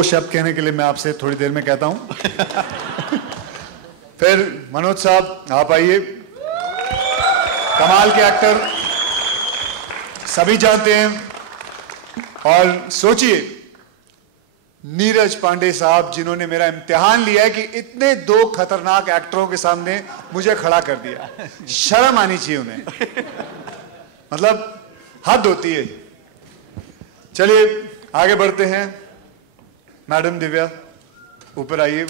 2 शब्द कहने के लिए मैं आपसे थोड़ी देर में कहता हूं। फिर मनोज साहब आप आइए, कमाल के एक्टर, सभी जानते हैं। और सोचिए नीरज पांडे साहब जिन्होंने मेरा इम्तिहान लिया है कि इतने 2 खतरनाक एक्टरों के सामने मुझे खड़ा कर दिया। शर्म आनी चाहिए उन्हें, मतलब हद होती है। चलिए आगे बढ़ते हैं। मैडम दिव्या ऊपर आइए।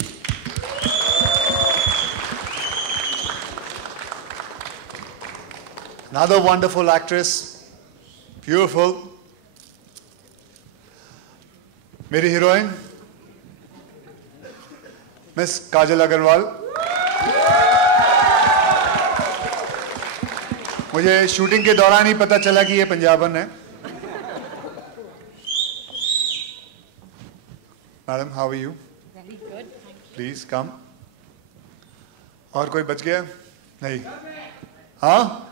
Another wonderful actress, beautiful. मेरी हीरोइन मिस काजल अग्रवाल। मुझे शूटिंग के दौरान ही पता चला कि ये पंजाबन है। Madam how are you? Very good, thank you. Please come. और कोई बच गया? नहीं? हाँ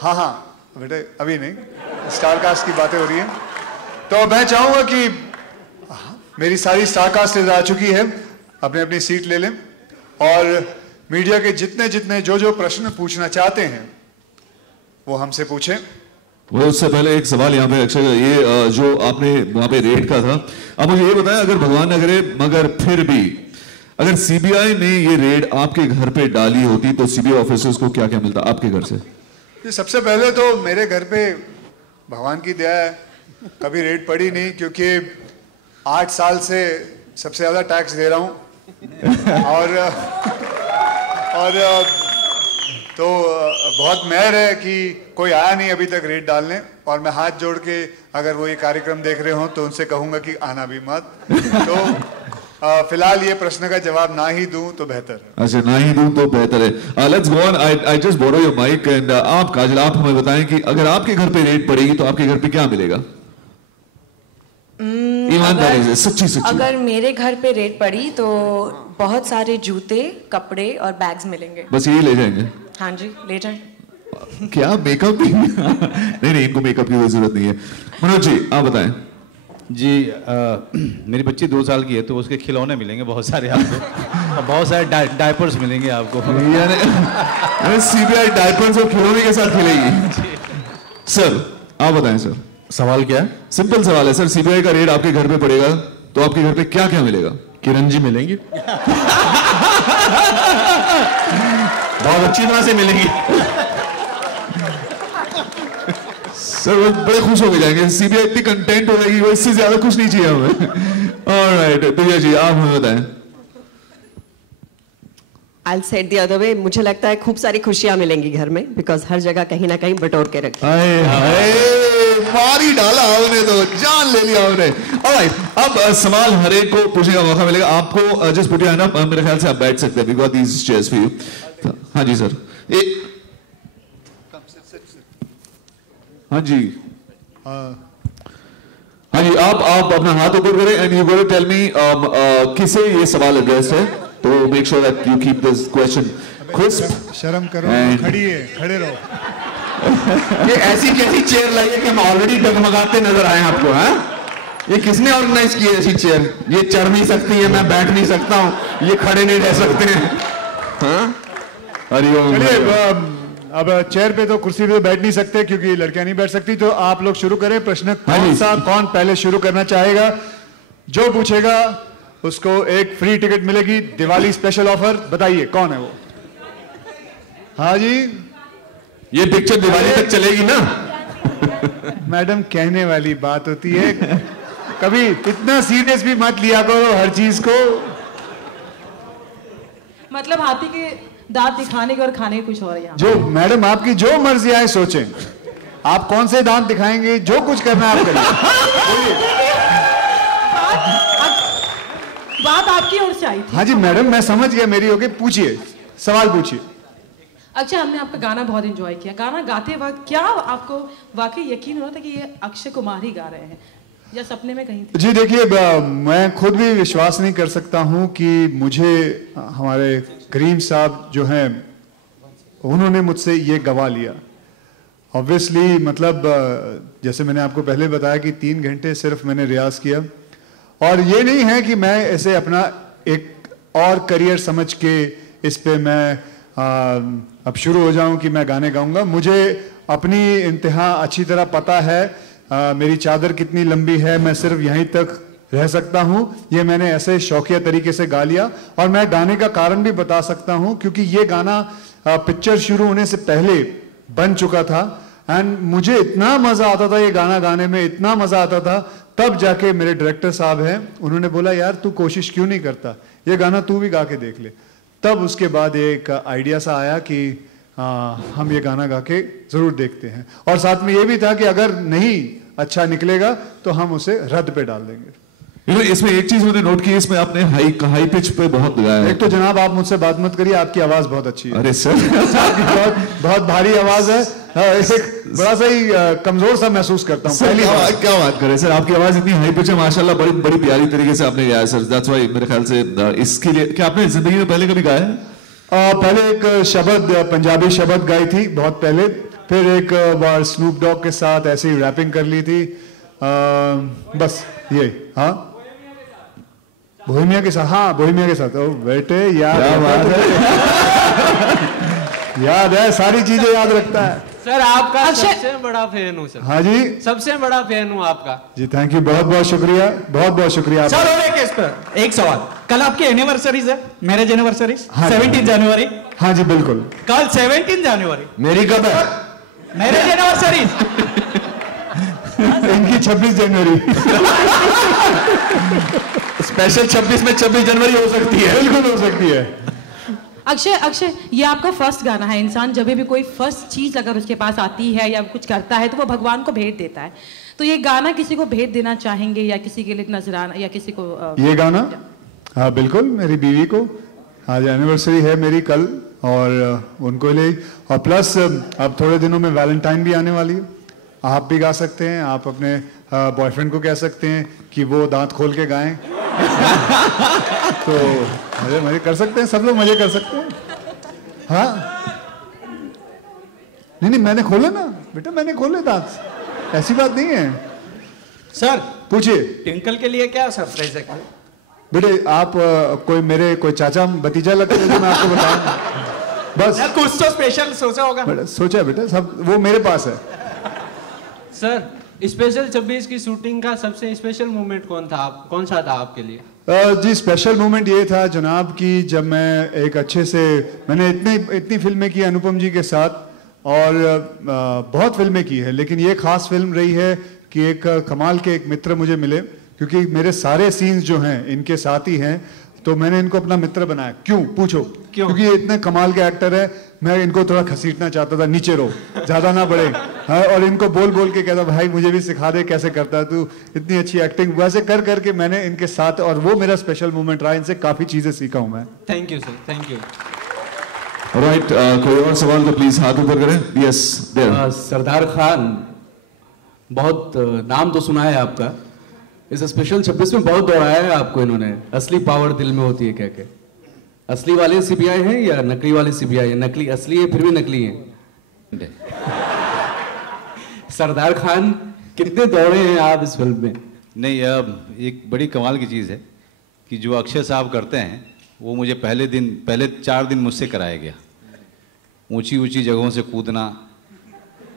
हाँ हाँ बेटे अभी नहीं, स्टार कास्ट की बातें हो रही हैं। तो मैं चाहूंगा कि मेरी सारी स्टार कास्ट आ चुकी है, अपनी अपनी सीट ले लें और मीडिया के जितने जितने जो प्रश्न पूछना चाहते हैं वो हमसे पूछें। वो उससे पहले एक सवाल यहाँ पे अक्षय, ये जो आपने वहां पे रेड का था, अब मुझे ये बताएं, अगर भगवान न करे मगर फिर भी अगर सीबीआई ने ये रेड आपके घर पे डाली होती तो सीबीआई ऑफिसर्स को क्या क्या मिलता आपके घर से? सबसे पहले तो मेरे घर पे भगवान की दया है, कभी रेड पड़ी नहीं, क्योंकि 8 साल से सबसे ज्यादा टैक्स दे रहा हूँ और तो बहुत मेहर है कि कोई आया नहीं अभी तक रेड डालने। और मैं हाथ जोड़ के अगर वो ये कार्यक्रम देख रहे हो तो उनसे कहूंगा कि आना भी मत। तो फिलहाल ये प्रश्न का जवाब ना ही दूं तो बेहतर है। अच्छा, ना ही दूं तो बेहतर है। Let's go on. I just borrow your mic and आप काजल, आप हमें बताएं कि अगर आपके घर पे रेड पड़ेगी तो आपके घर पे क्या मिलेगा? ईमानदारी से, सच्ची सच्ची। अगर मेरे घर पे रेड पड़ी तो बहुत सारे जूते, कपड़े और बैग्स मिलेंगे। बस यही ले जाएंगे? हाँ जी, ले जाएं। क्या मेकअप भी? नहीं, इनको मेकअप की जरूरत नहीं है। मनोज जी आप बताएं। जी मेरी बच्ची 2 साल की है तो उसके खिलौने मिलेंगे बहुत सारे आपको, और बहुत सारे डायपर्स मिलेंगे आपको। यानी सीबीआई डायपर्स और खिलौने के साथ खेलेगी। सर आप बताएं। सर सवाल क्या है? सिंपल सवाल है सर, सीबीआई का रेड आपके घर पे पड़ेगा तो आपके घर पे क्या क्या मिलेगा? किरण जी मिलेंगी, बहुत अच्छी तरह से मिलेंगी। सर वो बड़े खुश हो जाएंगे, सीबीआई इतनी कंटेंट हो जाएगी, वो इससे ज्यादा कुछ नहीं चाहिए हमें। ऑलराइट दिव्या जी आप हमें बताएं। I'll say it the other way, मुझे लगता है खूब सारी खुशियां मिलेंगी घर में, बिकॉज हर जगह कहीं ना कहीं बटोर के रखी। मारी डाला आपने तो, जान ले लिया आपने। ऑलराइट, अब सवाल हर एक को पूछने का मौका मिलेगा आपको। Just put your hand up, मेरे ख्याल से आप बैठ सकते हैं, we got these chairs for you. हाँ जी सर। हाँ जी, हाँ जी, आप अपना हाथ ऊपर करें and you got to tell me किसे ये सवाल एड्रेस है, तो make sure that you keep this question crisp. शर्म करो, खड़े रहो। ये ऐसी कैसी चेयर लाई है कि हम ऑलरेडी डगमगाते नजर आए आपको? हैं? ये किसने ऑर्गेनाइज की है ऐसी चेयर? ये चढ़ नहीं सकती है, मैं बैठ नहीं सकता हूँ, ये खड़े नहीं रह सकते हैं। हरिओम। अब चेयर पे तो, कुर्सी पे बैठ नहीं सकते क्योंकि लड़कियां नहीं बैठ सकती। तो आप लोग शुरू करें प्रश्न। कौन पहले शुरू करना चाहेगा? जो पूछेगा उसको एक फ्री टिकट मिलेगी, दिवाली स्पेशल ऑफर। बताइए कौन है वो? हाँ जी, ये पिक्चर दिवाली तक चलेगी ना? मैडम कहने वाली बात होती है, कभी इतना सीरियस भी मत लिया करो हर चीज को। मतलब हाथी के दांत दिखाने के और खाने के कुछ और यहाँ। जो मैडम आपकी जो मर्जी आए सोचें, आप कौन से दांत दिखाएंगे, जो कुछ करना है आप करिए। बात आपकी ओर से आई थी। हाँ जी मैडम, मैं समझ गया, मेरी होगी। पूछिए, सवाल पूछिए। अच्छा, हमने आपका गाना बहुत एंजॉय किया। गाना गाते वक्त क्या आपको वाकई यकीन हो रहा था कि ये अक्षय कुमार ही गा रहे हैं, या सपने में कहीं थे? जी देखिए, मैं खुद भी विश्वास नहीं कर सकता हूं कि मुझे हमारे करीम साहब जो हैं उन्होंने मुझसे ये गवा लिया। ऑब्वियसली मतलब जैसे मैंने आपको पहले बताया कि 3 घंटे सिर्फ मैंने रियाज किया, और ये नहीं है कि मैं ऐसे अपना एक और करियर समझ के इस पे मैं अब शुरू हो जाऊं कि मैं गाने गाऊंगा। मुझे अपनी इंतहा अच्छी तरह पता है, मेरी चादर कितनी लंबी है, मैं सिर्फ यहीं तक रह सकता हूं। ये मैंने ऐसे शौकिया तरीके से गा लिया, और मैं गाने का कारण भी बता सकता हूं क्योंकि ये गाना पिक्चर शुरू होने से पहले बन चुका था, एंड मुझे इतना मजा आता था ये गाना गाने में, इतना मजा आता था। तब जाके मेरे डायरेक्टर साहब हैं, उन्होंने बोला यार तू कोशिश क्यों नहीं करता, ये गाना तू भी गा के देख ले। तब उसके बाद एक आइडिया सा आया कि हम ये गाना गा के जरूर देखते हैं, और साथ में ये भी था कि अगर नहीं अच्छा निकलेगा तो हम उसे रद्द पे डाल देंगे। इसमें एक चीज मैंने नोट की, इसमें आपने हाई पिच पे बहुत गाया है। एक तो जनाब आप मुझसे बात मत करिए, आपकी आवाज बहुत अच्छी है। अरे सर बहुत भारी आवाज है, एक बड़ा सा ही कमजोर सा महसूस करता हूँ पहली बार। क्या बात करें सर, आपकी आवाज इतनी हाई पिच है माशाल्लाह, बड़ी बड़ी प्यारी तरीके से आपने गाया है सर। दैट्स व्हाई मेरे ख्याल से इसके लिए क्या आपने जिंदगी में पहले कभी गाया है? पहले एक शब्द, पंजाबी शब्द गाई थी बहुत पहले, फिर एक बार स्नूप डॉग के साथ ऐसे ही रैपिंग कर ली थी, बस ये। हाँ बोहेमिया के साथ, हाँ बोहेमिया के साथ। ओ बेटे याद है याद है, सारी चीजें याद रखता है सर। आपका सबसे बड़ा फैन हूँ सर। हाँ जी, सबसे बड़ा फैन हूँ आपका जी। थैंक यू, बहुत बहुत शुक्रिया, बहुत बहुत शुक्रिया सर। और एक इस पर एक सवाल, कल आपकी एनिवर्सरीज है, मैरिज एनिवर्सरीज, हाँ 17 जनवरी। हाँ जी बिल्कुल, कल 17 जनवरी। मेरी कब है? मैरिज एनिवर्सरीज इनकी 26 जनवरी। स्पेशल 26 में 26 जनवरी हो सकती है। बिल्कुल हो सकती है। अक्षय, ये आपका फर्स्ट गाना है। इंसान जब भी कोई फर्स्ट चीज अगर उसके पास आती है या कुछ करता है तो वो भगवान को भेंट देता है। तो ये गाना किसी को भेंट देना चाहेंगे या किसी के लिए नजराना या किसी को ये गाना? हाँ बिल्कुल, मेरी बीवी को, आज एनिवर्सरी है मेरी कल, और उनको ले, और प्लस अब थोड़े दिनों में वैलेंटाइन भी आने वाली है। आप भी गा सकते हैं, आप अपने बॉयफ्रेंड को कह सकते हैं कि वो दांत खोल के गाएं। तो मजे कर सकते हैं, सब लोग मजे कर सकते हैं। हाँ नहीं, मैंने खोले ना बेटा, मैंने खोले दांत, ऐसी बात नहीं है। सर पूछिए। ट्विंकल के लिए क्या सरप्राइज है? बेटे आप कोई चाचा भतीजा लगते हैं, मैं आपको बताऊं बस। कुछ तो स्पेशल सोचा होगा। सोचा बेटा, सब वो मेरे पास है। सर स्पेशल 26 की शूटिंग का सबसे स्पेशल मोमेंट कौन सा था आपके लिए? जी स्पेशल मोमेंट ये था जनाब कि जब मैं एक अच्छे से, मैंने इतनी फिल्में की अनुपम जी के साथ, और बहुत फिल्में की है, लेकिन ये खास फिल्म रही है कि एक कमाल के एक मित्र मुझे मिले, क्योंकि मेरे सारे सीन्स जो हैं इनके साथ ही हैं, तो मैंने इनको अपना मित्र बनाया। क्यों पूछो? क्योंकि ये इतने कमाल के एक्टर है, मैं इनको थोड़ा घसीटना चाहता था, नीचे रहो, ज्यादा ना बढ़े। हाँ, और इनको बोल बोल के कहता भाई मुझे भी सिखा दे कैसे करता है तू, इतनी अच्छी एक्टिंग। वैसे कर करके मैंने इनके साथ, और वो मेरा स्पेशल मोमेंट रहा, इनसे काफी चीजें सीखा हूं मैं। Thank you sir, thank you. Right, कोई और सवाल तो प्लीज हाथ ऊपर करें। Yes there. सरदार खान, बहुत नाम तो सुना है आपका, इस स्पेशल 26 में बहुत दौड़ाया है आपको इन्होंने, असली पावर दिल में होती है कह के। असली वाले सीबीआई हैं या नकली वाले सीबीआई है? नकली असली है फिर भी नकली है। सरदार खान कितने दौड़े हैं आप इस फिल्म में? नहीं, एक बड़ी कमाल की चीज़ है कि जो अक्षय साहब करते हैं वो मुझे पहले 4 दिन मुझसे कराया गया। ऊंची ऊंची जगहों से कूदना,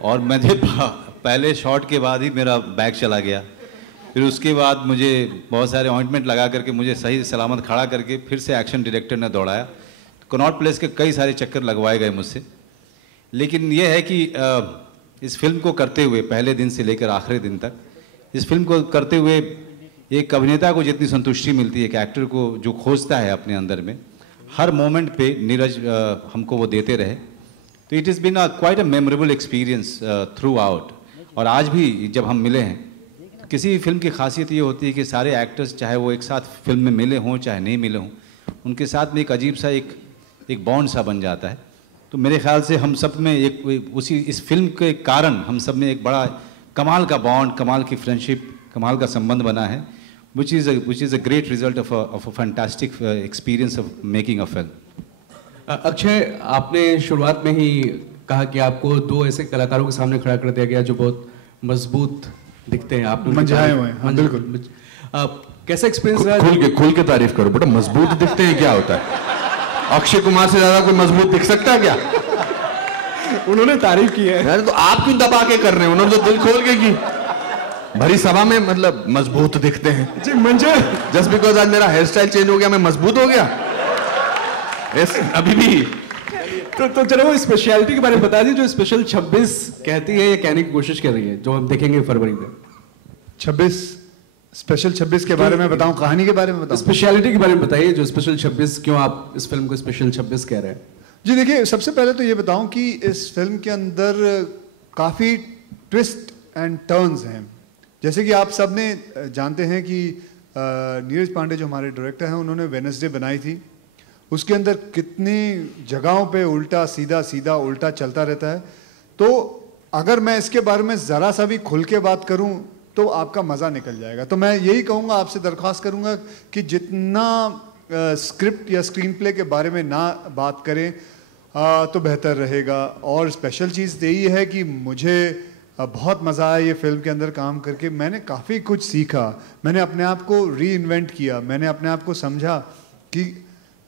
और मुझे पहले शॉट के बाद ही मेरा बैग चला गया। फिर उसके बाद मुझे बहुत सारे ऑइंटमेंट लगा करके मुझे सही सलामत खड़ा करके फिर से एक्शन डायरेक्टर ने दौड़ाया। कनॉट प्लेस के कई सारे चक्कर लगवाए गए मुझसे। लेकिन यह है कि इस फिल्म को करते हुए, पहले दिन से लेकर आखिरी दिन तक, इस फिल्म को करते हुए एक अभिनेता को जितनी संतुष्टि मिलती है, एक एक्टर को जो खोजता है अपने अंदर में, हर मोमेंट पे नीरज हमको वो देते रहे। तो it is been quite a memorable experience through out. और आज भी जब हम मिले हैं, किसी भी फिल्म की खासियत ये होती है कि सारे एक्टर्स, चाहे वो एक साथ फिल्म में मिले हों चाहे नहीं मिले हों, उनके साथ में एक अजीब सा एक बॉन्ड सा बन जाता है। तो मेरे ख्याल से हम सब में इस फिल्म के कारण हम सब में एक बड़ा कमाल का बॉन्ड, कमाल की फ्रेंडशिप, कमाल का संबंध बना है, which is a great result of a fantastic experience of making a film. Akshay, आपने शुरुआत में ही कहा कि आपको दो ऐसे कलाकारों के सामने खड़ा कर दिया गया जो बहुत मजबूत दिखते हैं, आप मंझाए हुए हैं, बिल्कुल। कैसा एक्सपीरियंस रहा? खुल के तारीफ करो बेटा, मजबूत दिखते हैं क्या होता है? अक्षय कुमार से ज्यादा कोई मजबूत दिख सकता है क्या? उन्होंने तारीफ की है। अरे तो आप क्यों दबा के कर रहे हैं? उन्होंने तो दिल खोल के की। भरी सभा में मतलब मजबूत दिखते हैं जी। मंजू, जस्ट बिकॉज आज मेरा हेयर स्टाइल चेंज हो गया मैं मजबूत हो गया? अभी भी तो चलो वो स्पेशलिटी के बारे में बता दीजिए जो स्पेशल 26 कहती है या कहने की कोशिश कर रही है, जो हम देखेंगे फरवरी में। 26 स्पेशल 26 के बारे में बताऊं, कहानी के बारे में बताऊं? स्पेशलिटी के बारे में बताइए, जो स्पेशल 26, क्यों आप इस फिल्म को स्पेशल 26 कह रहे हैं? जी देखिए, सबसे पहले तो ये बताऊं कि इस फिल्म के अंदर काफ़ी ट्विस्ट एंड टर्न्स हैं। जैसे कि आप सब ने जानते हैं कि नीरज पांडे जो हमारे डायरेक्टर हैं, उन्होंने वेडनेसडे बनाई थी। उसके अंदर कितनी जगहों पे उल्टा सीधा सीधा उल्टा चलता रहता है। तो अगर मैं इसके बारे में ज़रा सा भी खुल के बात करूं तो आपका मज़ा निकल जाएगा। तो मैं यही कहूँगा, आपसे दरख्वास्त करूँगा कि जितना स्क्रिप्ट या स्क्रीन प्ले के बारे में ना बात करें तो बेहतर रहेगा। और स्पेशल चीज़ यही है कि मुझे बहुत मज़ा आया ये फिल्म के अंदर काम करके। मैंने काफ़ी कुछ सीखा, मैंने अपने आप को री इन्वेंट किया, मैंने अपने आप को समझा कि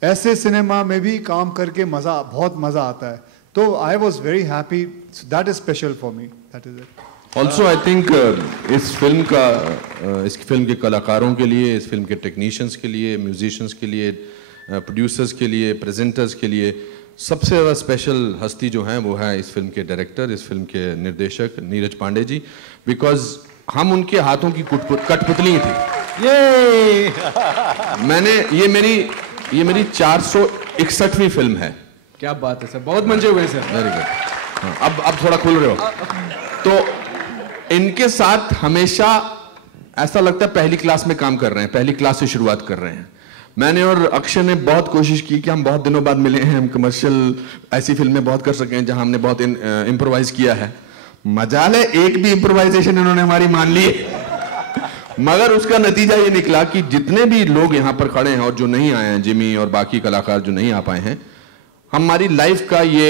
ऐसे सिनेमा में भी काम करके बहुत मज़ा आता है। तो I was very happy, that is special for me, that is it. Also I think इस फिल्म के कलाकारों के लिए, इस फिल्म के टेक्नीशियंस के लिए, म्यूजिशियंस के लिए, प्रोड्यूसर्स के लिए, प्रेजेंटर्स के लिए सबसे ज़्यादा स्पेशल हस्ती जो हैं वो है इस फिल्म के डायरेक्टर, इस फिल्म के निर्देशक नीरज पांडे जी। बिकॉज हम उनके हाथों की कठपुतली थी। ये मेरी 461वीं फिल्म है। क्या बात है सर, बहुत मंजे हुए सर। Very good. अब थोड़ा खुल रहे हो। तो इनके साथ हमेशा ऐसा लगता है पहली क्लास में काम कर रहे हैं, पहली क्लास से शुरुआत कर रहे हैं। मैंने और अक्षय ने बहुत कोशिश की कि हम बहुत दिनों बाद मिले हैं, हम कमर्शियल ऐसी फिल्में बहुत कर सकें जहां हमने बहुत इम्प्रोवाइज किया है। मजाल है एक भी इम्प्रोवाइजेशन इन्होंने हमारी मान ली, मगर उसका नतीजा ये निकला कि जितने भी लोग यहाँ पर खड़े हैं और जो नहीं आए हैं, जिमी और बाकी कलाकार जो नहीं आ पाए हैं, हमारी लाइफ का ये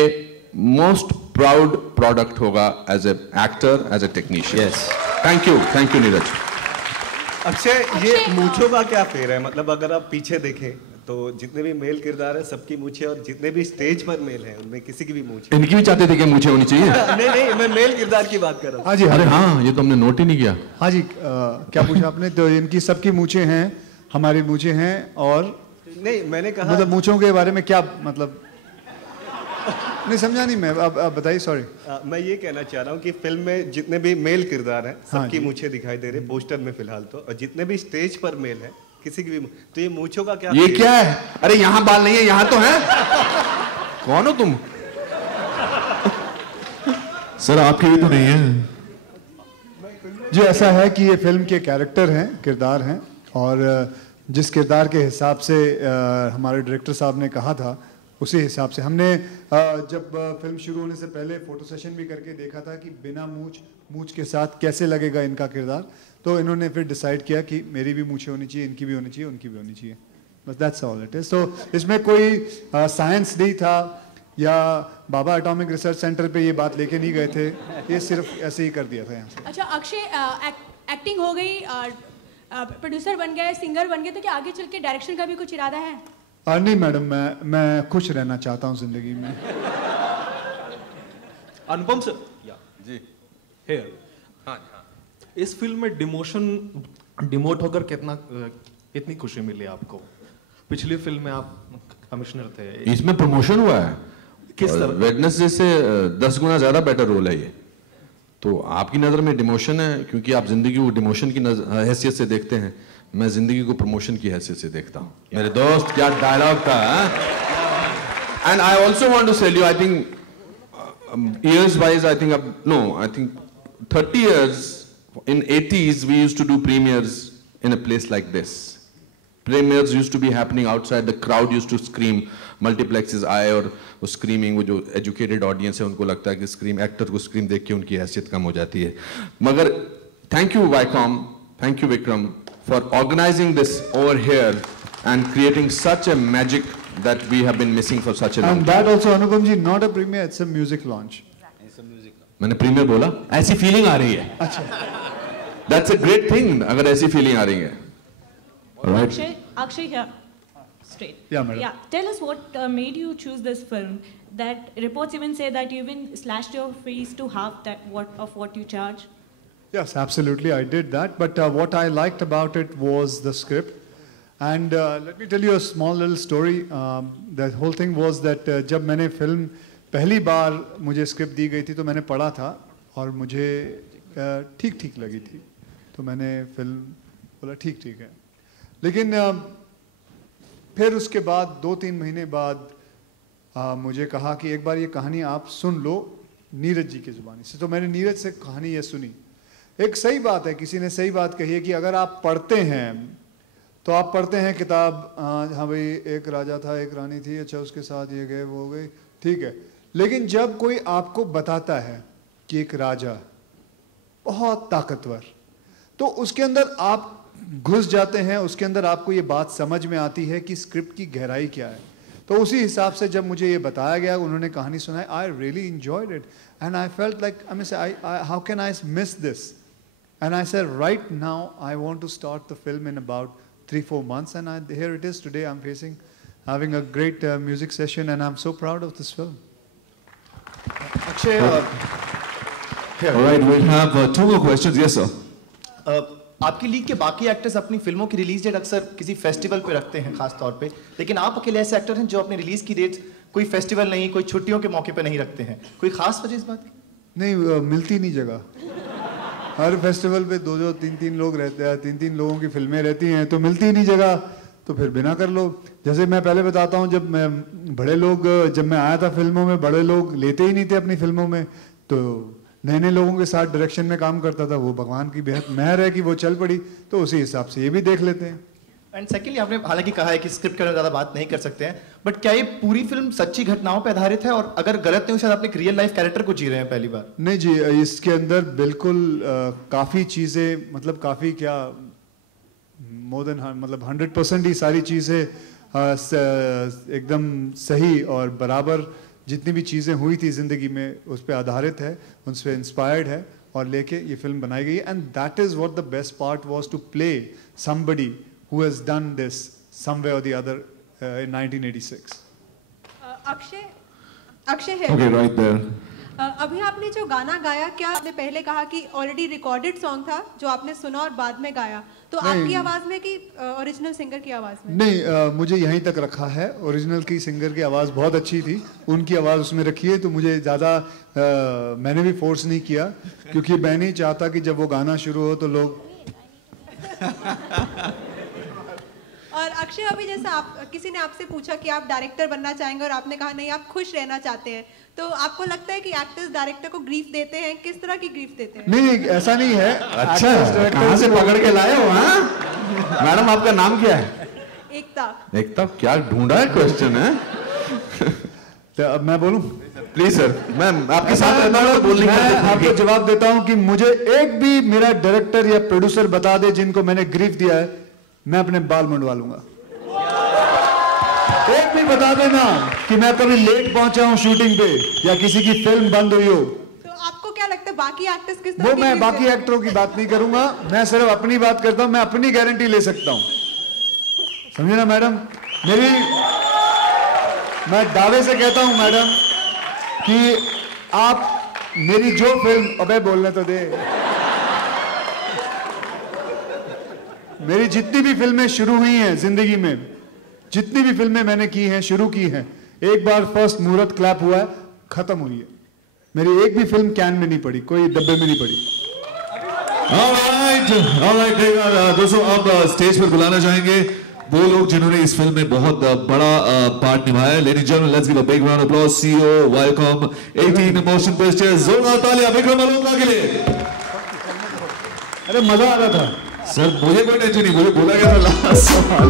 मोस्ट प्राउड प्रोडक्ट होगा as a actor, as a technician. Yes, thank you Neeraj. Akshay, ये मूंछों का क्या फेर है? मतलब अगर आप पीछे देखें तो जितने भी मेल किरदार है सबकी मूंछें, और जितने भी स्टेज पर मेल हैं उनमें किसी की भी मूंछ। इनकी भी चाहते थे कि मूंछें होनी चाहिए? नहीं, मैं मेल किरदार की बात कर रहा हूँ। हाँ जी, अरे हाँ, ये तो हमने नोट ही नहीं किया। हाँ जी, क्या पूछा आपने? तो इनकी सबकी मूंछें हैं, हमारी मूंछें हैं। और नहीं, मैंने कहा मतलब मूंछों के बारे में क्या मतलब नहीं समझा नहीं मैं। अब बताइए, सॉरी। मैं ये कहना चाह रहा हूँ कि फिल्म में जितने भी मेल किरदार हैं हाँ सबकी मूंछें दिखाई दे रही पोस्टर में फिलहाल तो, और जितने भी स्टेज पर मेल है किसी की भी, तो ये मूंछों का क्या? ये क्या है? अरे यहाँ बाल नहीं है, यहाँ तो है। कौन हो तुम? सर आपके भी तो नहीं है जी। ऐसा है कि ये फिल्म के कैरेक्टर हैं, किरदार हैं, और जिस किरदार के हिसाब से हमारे डायरेक्टर साहब ने कहा था उसी हिसाब से हमने जब फिल्म शुरू होने से पहले फोटो सेशन भी करके देखा था कि बिना मूंछ के साथ कैसे लगेगा इनका किरदार। तो इन्होंने फिर डिसाइड किया कि मेरी भी मूंछें होनी चाहिए, इनकी भी होनी चाहिए, उनकी भी होनी चाहिए, बस दैट्स ऑल इट इज। तो इसमें कोई साइंस नहीं था या बाबा एटॉमिक रिसर्च सेंटर पे ये बात लेके नहीं गए थे, ये सिर्फ ऐसे ही कर दिया था यहाँ से। अच्छा अक्षय, एक्टिंग हो गई, प्रोड्यूसर बन गए, सिंगर बन गए, तो क्या आगे चल के डायरेक्शन का भी कुछ इरादा है? नहीं मैडम, मैं खुश रहना चाहता हूँ जिंदगी में। अनुपम सर जी, हेयर, हाँ, इस फिल्म में डिमोट होकर कितनी खुशी मिली आपको? पिछली फिल्म में आप कमिश्नर थे, इसमें प्रमोशन हुआ है। किस तरह? वेडनेसडे से 10 गुना ज्यादा बेटर रोल है ये। तो आपकी नजर में डिमोशन है क्योंकि आप जिंदगी को डिमोशन की हैसियत से देखते हैं, मैं जिंदगी को प्रमोशन की हैसियत से देखता हूँ। मेरे दोस्त, क्या डायलॉग था। And I also want to tell you, I think years wise, I think 30 years in 80s we used to do premieres in a place like this. Premieres used to be happening outside, the crowd used to scream, multiplexes आए और वो screaming, वो जो educated audience है उनको लगता है कि scream, actor को scream देख के उनकी हैसियत कम हो जाती है। मगर thank you Viacom, thank you Vikram for organizing this over here and creating such a that we have been missing for such a long And time. that also, Anupam ji, not a premiere, it's a music launch. मैंने premiere बोला, ऐसी feeling आ रही है. अच्छा. That's a great thing. अगर ऐसी feeling आ रही है. Alright. Akshay here. Straight. Yeah, madam. Yeah. Tell us what made you choose this film. That reports even say that you even slashed your fees to half that what you charge. Yes, absolutely, I did that. But what I liked about it was the script. And let me tell you a small little story. The whole thing was that जब मैंने film पहली बार मुझे script दी गई थी तो मैंने पढ़ा था और मुझे ठीक ठीक लगी थी. तो मैंने फिल्म बोला ठीक ठीक है. लेकिन फिर उसके बाद 2-3 महीने बाद मुझे कहा कि एक बार ये कहानी आप सुन लो नीरज जी की ज़ुबानी से. तो मैंने नीरज से कहानी ये सुनी. एक सही बात है, किसी ने सही बात कही है कि अगर आप पढ़ते हैं तो आप पढ़ते हैं किताब, हाँ भाई एक राजा था एक रानी थी, अच्छा उसके साथ ये गए वो गए, ठीक है. लेकिन जब कोई आपको बताता है कि एक राजा बहुत ताकतवर, तो उसके अंदर आप घुस जाते हैं, उसके अंदर आपको ये बात समझ में आती है कि स्क्रिप्ट की गहराई क्या है. तो उसी हिसाब से जब मुझे ये बताया गया, उन्होंने कहानी सुनाई, I really enjoyed it and I felt like I mean how can I miss this. And I said, right now, I want to start the film in about 3-4 months, and here it is today. I'm having a great music session, and I'm so proud of this film. Akshay, all right, we'll have 2 more questions. Yes, sir. आपकी league के बाकी actors अपनी फिल्मों की release date अक्सर किसी festival पे रखते हैं खास तौर पे, लेकिन आप अकेले ऐसे एक्टर हैं जो अपनी रिलीज की डेट कोई फेस्टिवल नहीं, कोई छुट्टियों के मौके पे नहीं रखते हैं. कोई खास वजह इस बात की? नहीं, मिलती नहीं जगह. हर फेस्टिवल पे 2-2, 3-3 लोग रहते हैं, 3-3 लोगों की फिल्में रहती हैं, तो मिलती ही नहीं जगह, तो फिर बिना कर लो. जैसे मैं पहले बताता हूँ, जब मैं आया था फिल्मों में, बड़े लोग लेते ही नहीं थे अपनी फिल्मों में, तो नए नए लोगों के साथ डायरेक्शन में काम करता था. वो भगवान की बेहद मेहर है कि वो चल पड़ी, तो उसी हिसाब से ये भी देख लेते हैं. एंड सेकेंडली, आपने हालांकि कहा है कि स्क्रिप्ट के बारे में ज़्यादा बात नहीं कर सकते हैं, बट क्या ये पूरी फिल्म सच्ची घटनाओं पर आधारित है? और अगर गलत नहीं, शायद आप एक रियल लाइफ कैरेक्टर को जी रहे हैं पहली बार. नहीं जी, इसके अंदर बिल्कुल काफ़ी चीज़ें, मतलब काफ़ी क्या, मोर देन मतलब 100% ही सारी चीज़ें एकदम सही और बराबर जितनी भी चीज़ें हुई थी ज़िंदगी में उस पर आधारित है, उस पर इंस्पायर्ड है और लेके ये फिल्म बनाई गई है. And that is what the best part was to play somebody who has done this somewhere or the other in 1986. Akshay है. Okay, right there. अभी आपने जो गाना गाया, क्या आपने पहले कहा कि ऑलरेडी रिकॉर्डेड सॉन्ग था जो आपने सुना और बाद में गाया, तो आपकी आवाज में कि ओरिजिनल सिंगर की आवाज में? नहीं, मुझे यहीं तक रखा है. ओरिजिनल की सिंगर की आवाज़ बहुत अच्छी थी, उनकी आवाज़ उसमें रखी है, तो मुझे ज़्यादा मैंने भी फोर्स नहीं किया, क्योंकि मैं नहीं चाहता कि जब वो गाना शुरू हो तो लोग और अक्षय, अभी जैसा किसी ने आपसे पूछा कि आप डायरेक्टर बनना चाहेंगे और आपने कहा नहीं, आप खुश रहना चाहते हैं, तो आपको लगता है कि एक्टर्स डायरेक्टर को ग्रीफ देते हैं? किस तरह की ग्रीफ देते हैं? नहीं, ऐसा नहीं है. अच्छा, कहाँ से पकड़ के लाए हो? हाँ मैडम, आपका नाम क्या है? एकता. क्या ढूंढा है क्वेश्चन है? तो अब मैं बोलूं? प्लीज सर, मैं आपके साथ रहता हूं, बोलने की मैं आपको जवाब देता हूं कि मुझे एक भी मेरा डायरेक्टर या प्रोड्यूसर बता दे जिनको मैंने ग्रीफ दिया है, मैं अपने बाल मंडवा लूंगा. एक भी बता देना कि मैं कभी लेट पहुंचा हूं शूटिंग पे या किसी की फिल्म बंद हुई हो. तो आपको क्या लगता है बाकी एक्टर्स किस तरह वो की मैं ग्रीफ बाकी देते हैं? एक्टरों की बात नहीं करूंगा, मैं सिर्फ अपनी बात करता हूं. मैं अपनी गारंटी ले सकता हूं, समझे ना मैडम? मैं दावे से कहता हूं मैडम कि आप मेरी जो फिल्म, अबे बोलने तो दे, मेरी जितनी भी फिल्में शुरू हुई हैं जिंदगी में, जितनी भी फिल्में मैंने की हैं, शुरू की हैं, एक बार फर्स्ट मुहूर्त क्लैप हुआ है, खत्म हुई है. मेरी एक भी फिल्म कैन में नहीं पड़ी, कोई डब्बे में नहीं पड़ी. Alright, दोस्तों अब स्टेज पर बुलाना चाहेंगे वो लोग जिन्होंने इस फिल्म में बहुत बड़ा पार्ट निभाया है. Ladies and gentlemen, let's give a big round of applause. CEO, Viacom, 18 Motion Pictures. जोरदार तालियां विक्रम मल्होत्रा के लिए. अरे मजा आ रहा था सर, मुझे कोई टेंशन नहीं, मुझे बोला गया था लास्ट सवाल.